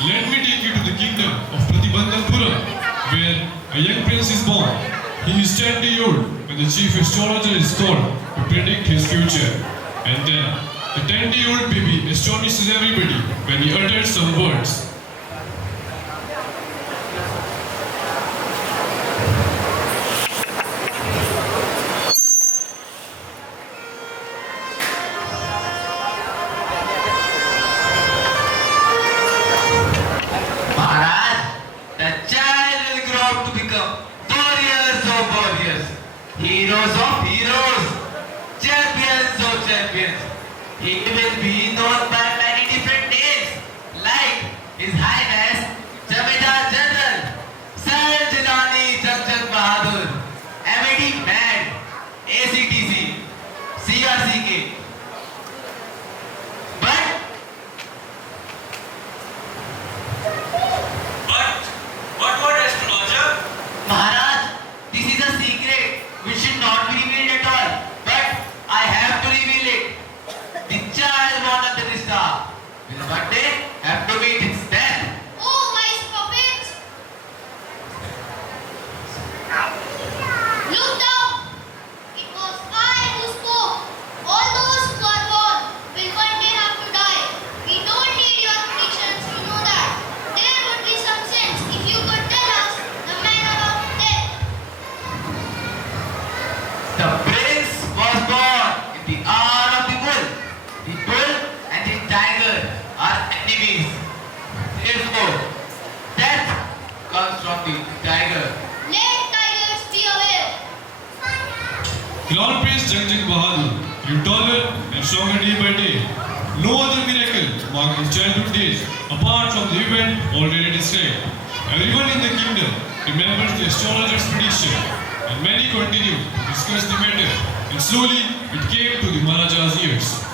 Let me take you to the kingdom of Pratibandhanpura, where a young prince is born. He is 10 years old when the chief astrologer is called to predict his future. And then, the 10-year-old baby astonishes everybody when he utters some words. Maharaj, the child will grow up to become warriors of warriors, heroes of heroes, champions of champions. He will be known by many different names, like His Highness Jabedar General Sir Janani Jamshad Bahadur, MAD MAD, ACTC, CRCK. But What about astrologer? Maharaj, this is a secret which should not be revealed at all. But I have to reveal it. The child born under the star will one day have to meet its death. Oh, my prophet! Look down! It was I who spoke. All those who are born will one day have to die. We don't need your predictions, you know that. There would be some sense if you could tell us the manner of death. The prince was born in the hour of the bull. The bull and the tiger are enemies. Therefore, death comes from the tiger. Let tigers be aware. Crown Prince Jangjit Bahadur grew taller and stronger day by day. No other miracle marked his childhood days apart from the event already described. Everyone in the kingdom remembers the astrologer's prediction, and many continue to discuss the matter. And slowly it came to the Maharaja's ears.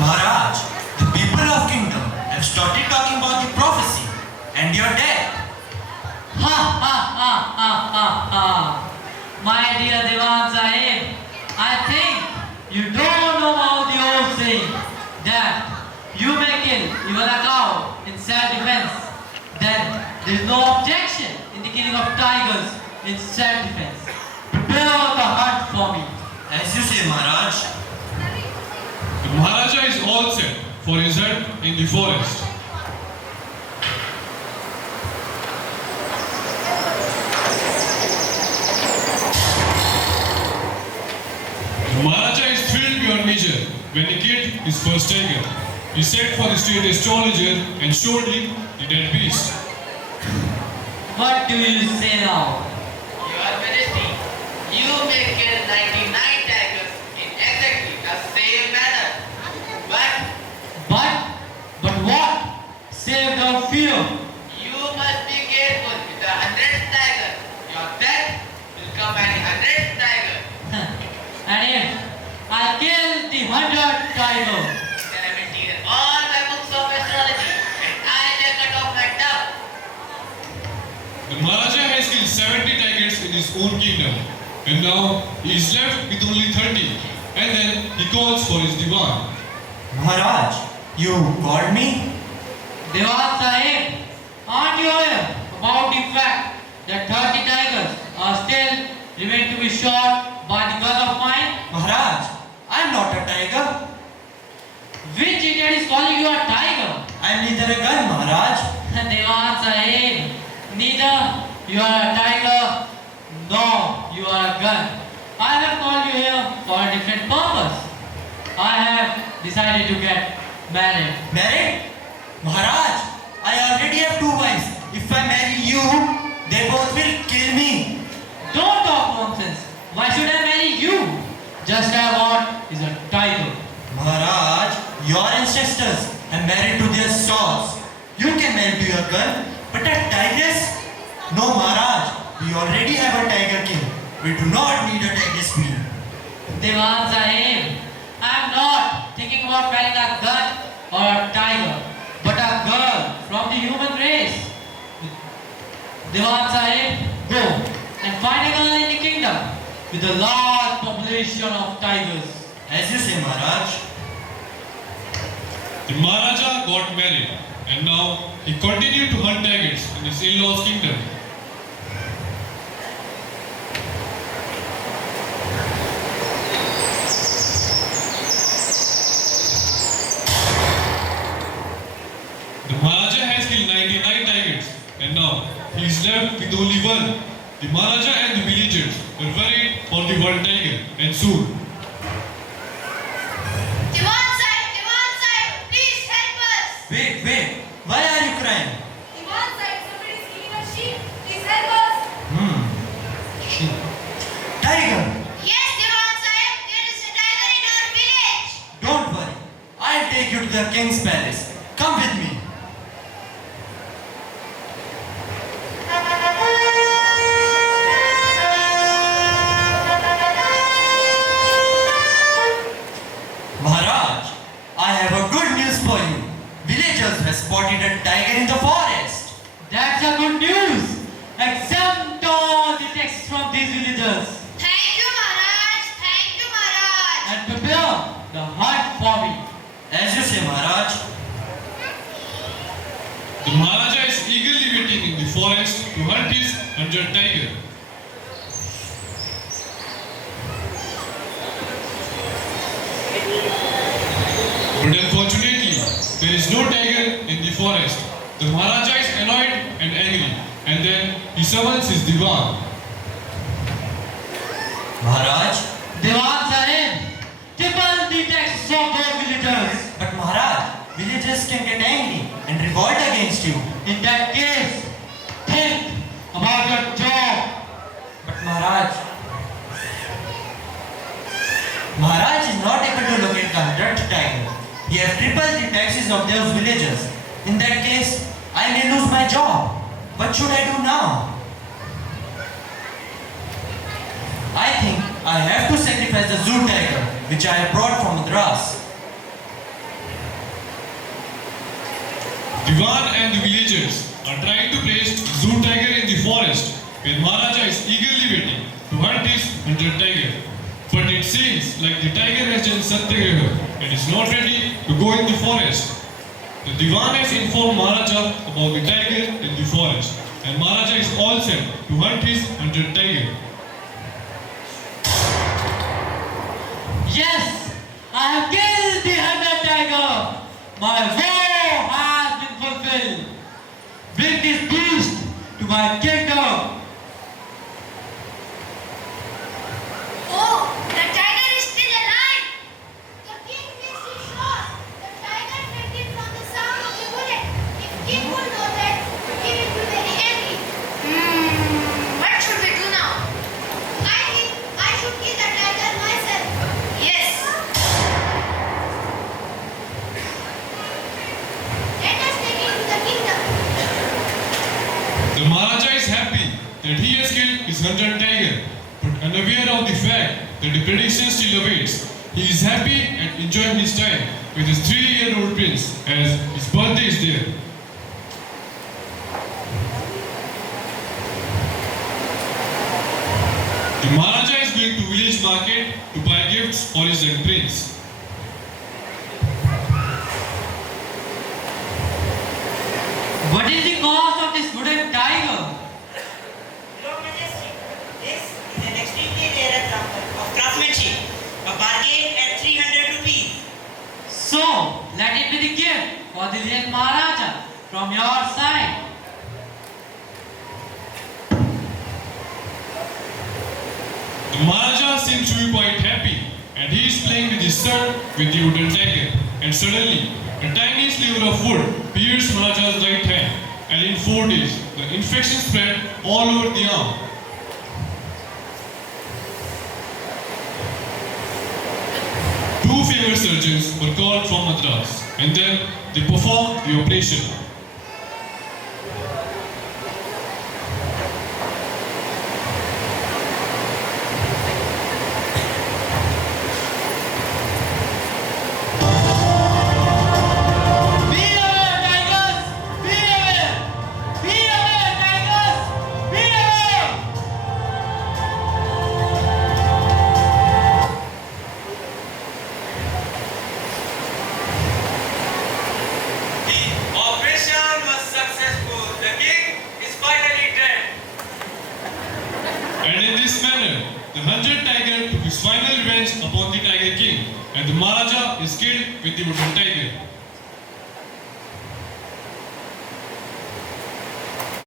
Maharaj, the people of kingdom have started talking about the prophecy and your death. Ha ha ha ha ha ha. My dear Devan Sahib, I think you don't know about the old saying that you may kill even a cow in self-defense. Then there is no objection in the killing of tigers in self-defense. Prepare the hunt for me. As you say, Maharaj. The Maharaja is all set for his hunt in the forest. The Maharaja is thrilled beyond measure when he killed his first tiger. He sent for the state astrologer and showed him the dead beast. What do you say now? Your Majesty, you may kill 99 tigers in exactly the same manner. But what? Save the fear. You must be careful with the 100th tiger. Your death will come by the 100th tiger. And if I kill the 100th tiger, Then I will tear all my books of astrology and I shall cut off my tongue. The Maharaja has killed 70 tigers in his own kingdom, and now he is left with only 30. And then he calls for his divan. Maharaj, you called me? Devan Sahib, aren't you aware about the fact that 30 tigers are still remain to be shot by the gun of mine? Maharaj, I am not a tiger. Which idiot is calling you a tiger? I am neither a gun, Maharaj. Devan Sahib, neither you are a tiger nor you are a gun. I have called you here for a different purpose. I have decided to get married. Married? Maharaj, I already have 2 wives. If I marry you, they both will kill me. Don't talk nonsense. Why should I marry you? Just I want is a tiger. Maharaj, your ancestors have married to their swords. You can marry to your gun, but a tigress? No, Maharaj, we already have a tiger king. We do not need a tigress queen. Devan Sahib, I am not thinking about marrying a gun or a tiger, but a girl from the human race. Devan Sahib, go and find a girl in the kingdom with a large population of tigers. As you say, Maharaj. The Maharaja got married and now he continued to hunt tigers in his in-laws' kingdom. The Maharaja has killed 99 tigers and now he is left with only one. The Maharaja and the villagers were worried for the one tiger and soon Diwan Sahib, please help us. Wait, why are you crying? Diwan Sahib, somebody is killing our sheep. Please help us. Sheep. Tiger! Yes, Diwan Sahib, there is a tiger in our village. Don't worry. I'll take you to the king's palace. Come with me. Maharaj, I have a good news for you. Villagers have spotted a tiger in the forest. That's a good news. Exempt all the taxes from these villagers Thank you, Maharaj. Thank you, Maharaj. and prepare the hunt for me. As you say, Maharaj. the Maharaja is eagerly waiting in the forest to hunt his 100 tiger. But unfortunately, there is no tiger in the forest. The Maharaja is annoyed and angry, and then he summons his Diwan. Maharaj? Diwan Sahib, triple the taxes of those villagers. But Maharaj, villagers can get angry and revolt against you. In that case, think about your job. But Maharaj is not able to locate the 100th tiger. He has tripled the taxes of those villagers. In that case, I may lose my job. What should I do now? I think I have to sacrifice the zoo tiger, which I have brought from Madras. Diwan and the villagers are trying to place the zoo tiger in the forest, where Maharaja is eagerly waiting to hunt his 100 tiger. But it seems like the tiger has done satyagraha and is not ready to go in the forest. The Diwan has informed Maharaja about the tiger in the forest, and Maharaja is all set to hunt his 100 tiger. Yes, I have killed the 100 tiger. My vow has been fulfilled. Bring this beast to my kingdom. Oh, the tiger is still alive. The king thinks he's sure. The tiger fainted from the sound of the bullet. If king would know that, he will be very angry. What should we do now? I think I should kill the tiger myself. Yes. Let us take him to the kingdom. The Maharaja is happy that he has killed his 100 tiger, but unaware of the fact that the prediction still awaits. He is happy and enjoying his time with his 3-year-old prince as his birthday is there. The Maharaja is going to village market to buy gifts for his young prince. What is the cost of this wooden tiger? Your Majesty, this is an extremely rare example of craftsmanship. A bargain at 300 rupees. So, let it be the gift for the young Maharaja from your side. The Maharaja seems to be quite happy, and he is playing with his son with the wooden tiger. And suddenly, a tiny sliver of wood pierced Maharaja's right hand, and in 4 days, the infection spread all over the arm. Two famous surgeons were called from Madras, and then they performed the operation. Be aware, tigers! Be aware! Be aware, tigers! Be aware! manner, the hunted tiger took his final revenge upon the Tiger King, and the Maharaja is killed with the wooden tiger.